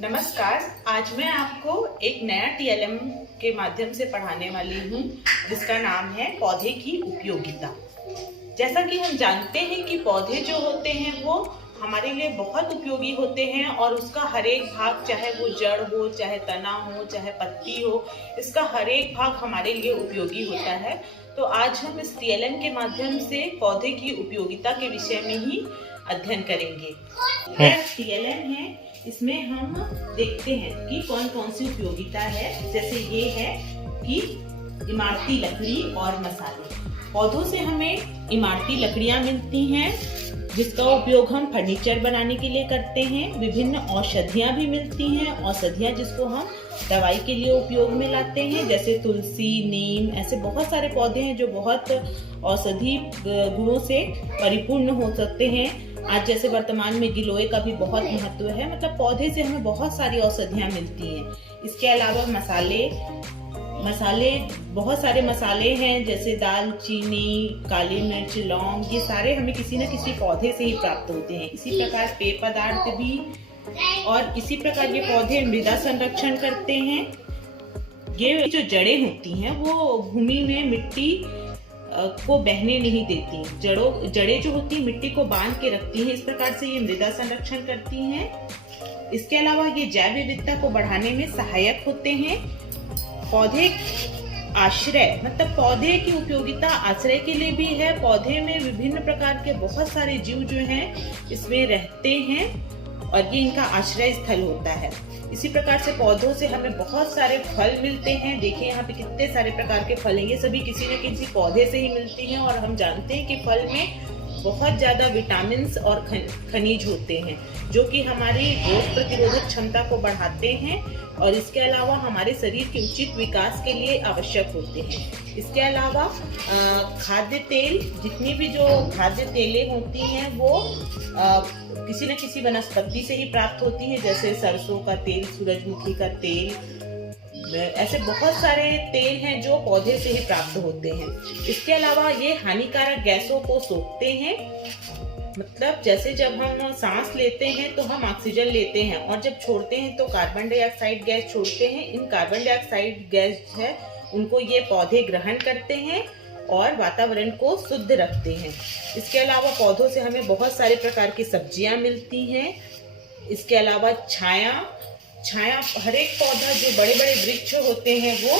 नमस्कार। आज मैं आपको एक नया टीएलएम के माध्यम से पढ़ाने वाली हूँ जिसका नाम है पौधे की उपयोगिता। जैसा कि हम जानते हैं कि पौधे जो होते हैं वो हमारे लिए बहुत उपयोगी होते हैं और उसका हर एक भाग, चाहे वो जड़ हो, चाहे तना हो, चाहे पत्ती हो, इसका हर एक भाग हमारे लिए उपयोगी होता है। तो आज हम इस टीएलएम के माध्यम से पौधे की उपयोगिता के विषय में ही अध्ययन करेंगे। यह टीएलएम है, इसमें हम देखते हैं कि कौन कौन सी उपयोगिता है। जैसे ये है कि इमारती लकड़ी और मसाले। पौधों से हमें इमारती लकड़ियां मिलती हैं जिसका उपयोग हम फर्नीचर बनाने के लिए करते हैं। विभिन्न औषधियां भी मिलती हैं, औषधियां जिसको हम दवाई के लिए उपयोग में लाते हैं, जैसे तुलसी, नीम, ऐसे बहुत सारे पौधे हैं जो बहुत औषधि गुणों से परिपूर्ण हो सकते हैं। आज जैसे वर्तमान में गिलोय का भी बहुत महत्व है, मतलब पौधे से हमें बहुत सारी औषधियां मिलती हैं। इसके अलावा मसाले बहुत सारे मसाले हैं, जैसे दालचीनी, काली मिर्च, लौंग, ये सारे हमें किसी न किसी पौधे से ही प्राप्त होते हैं। इसी प्रकार पेय पदार्थ भी, और इसी प्रकार ये पौधे मृदा संरक्षण करते हैं। ये जो जड़ें होती हैं वो भूमि में मिट्टी को बहने नहीं देती। जड़ें जो होती है मिट्टी को बांध के रखती हैं। इस प्रकार से ये मृदा संरक्षण करती हैं। इसके अलावा ये जैव विविधता को बढ़ाने में सहायक होते हैं। पौधे आश्रय, मतलब पौधे की उपयोगिता आश्रय के लिए भी है। पौधे में विभिन्न प्रकार के बहुत सारे जीव जो हैं इसमें रहते हैं और ये इनका आश्रय स्थल होता है। इसी प्रकार से पौधों से हमें बहुत सारे फल मिलते हैं। देखिए यहाँ पे कितने सारे प्रकार के फल हैं, ये सभी किसी न किसी पौधे से ही मिलती हैं। और हम जानते हैं कि फल में बहुत ज्यादा विटामिन्स और खनिज होते हैं जो कि हमारी रोग प्रतिरोधक क्षमता को बढ़ाते हैं और इसके अलावा हमारे शरीर के उचित विकास के लिए आवश्यक होते हैं। इसके अलावा खाद्य तेल, जितनी भी जो खाद्य तेलें होती हैं वो किसी न किसी वनस्पति से ही प्राप्त होती है, जैसे सरसों का तेल, सूरजमुखी का तेल, ऐसे बहुत सारे तेल हैं जो पौधे से ही प्राप्त होते हैं। इसके अलावा ये हानिकारक गैसों को सोखते हैं, मतलब जैसे जब हम सांस लेते हैं तो हम ऑक्सीजन लेते हैं और जब छोड़ते हैं तो कार्बन डाइऑक्साइड गैस छोड़ते हैं। इन कार्बन डाइऑक्साइड गैस है उनको ये पौधे ग्रहण करते हैं और वातावरण को शुद्ध रखते हैं। इसके अलावा पौधों से हमें बहुत सारे प्रकार की सब्जियां मिलती हैं। इसके अलावा छाया, हर एक पौधा, जो बड़े बड़े वृक्ष होते हैं वो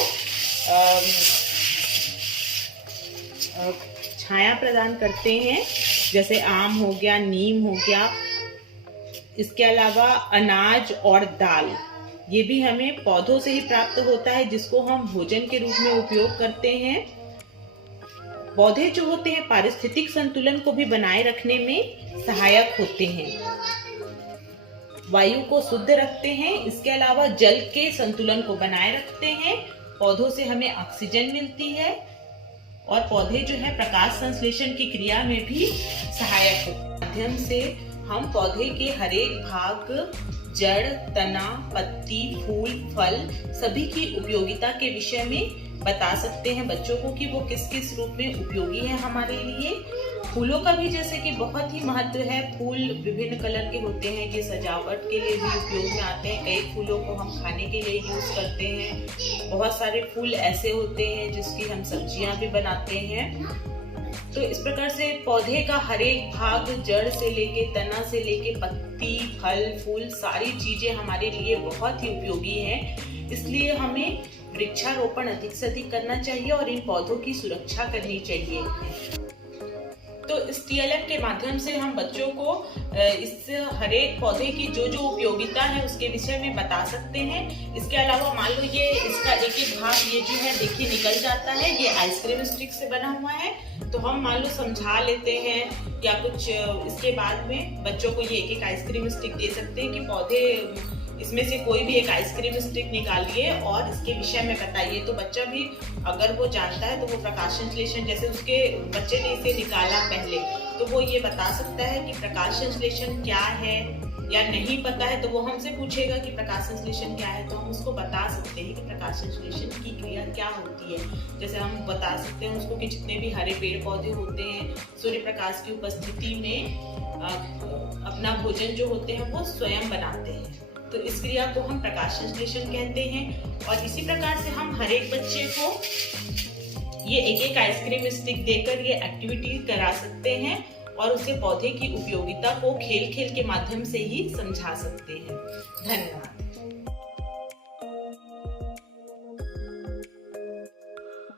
छाया प्रदान करते हैं, जैसे आम हो गया, नीम हो गया। इसके अलावा अनाज और दाल, ये भी हमें पौधों से ही प्राप्त होता है जिसको हम भोजन के रूप में उपयोग करते हैं। पौधे जो होते हैं पारिस्थितिक संतुलन को भी बनाए रखने में सहायक होते हैं, वायु को शुद्ध रखते हैं। इसके अलावा जल के संतुलन को बनाए रखते हैं। पौधों से हमें ऑक्सीजन मिलती है और पौधे जो है प्रकाश संश्लेषण की क्रिया में भी सहायक होते हैं। माध्यम से हम पौधे के हर एक भाग, जड़, तना, पत्ती, फूल, फल, सभी की उपयोगिता के विषय में बता सकते हैं बच्चों को कि वो किस किस रूप में उपयोगी है हमारे लिए। फूलों का भी जैसे कि बहुत ही महत्व है। फूल विभिन्न कलर के होते हैं, ये सजावट के लिए भी उपयोग में आते हैं। कई फूलों को हम खाने के लिए यूज करते हैं। बहुत सारे फूल ऐसे होते हैं जिसकी हम सब्जियां भी बनाते हैं। तो इस प्रकार से पौधे का हर एक भाग, जड़ से लेके तना से लेके पत्ती, फल, फूल, सारी चीजें हमारे लिए बहुत ही उपयोगी हैं। इसलिए हमें वृक्षारोपण अधिक से अधिक करना चाहिए और इन पौधों की सुरक्षा करनी चाहिए। तो इस टीएलएम के माध्यम से हम बच्चों को इस हर एक पौधे की जो जो उपयोगिता है उसके विषय में बता सकते हैं। इसके अलावा मान लो ये इसका एक एक भाग ये जो है देखिए निकल जाता है, ये आइसक्रीम स्टिक से बना हुआ है, तो हम मान लो समझा लेते हैं या कुछ इसके बाद में बच्चों को ये एक एक आइसक्रीम स्टिक दे सकते हैं कि पौधे इसमें से कोई भी एक आइसक्रीम स्टिक निकालिए और इसके विषय में बताइए। तो बच्चा भी अगर वो जानता है तो वो प्रकाश संश्लेषण, जैसे उसके बच्चे ने इसे निकाला पहले, तो वो ये बता सकता है कि प्रकाश संश्लेषण क्या है, या नहीं पता है तो वो हमसे पूछेगा कि प्रकाश संश्लेषण क्या है, तो हम उसको बता सकते हैं कि प्रकाश संश्लेषण की क्रिया क्या होती है। जैसे हम बता सकते हैं उसको कि जितने भी हरे पेड़ पौधे होते हैं सूर्य प्रकाश की उपस्थिति में अपना भोजन जो होते हैं वो स्वयं बनाते हैं। तो इस क्रिया को हम प्रकाश संश्लेषण कहते हैं। और इसी प्रकार से हम हर एक बच्चे को ये एक एक आइसक्रीम स्टिक देकर ये एक्टिविटी करा सकते हैं और उसे पौधे की उपयोगिता को खेल खेल के माध्यम से ही समझा सकते हैं। धन्यवाद।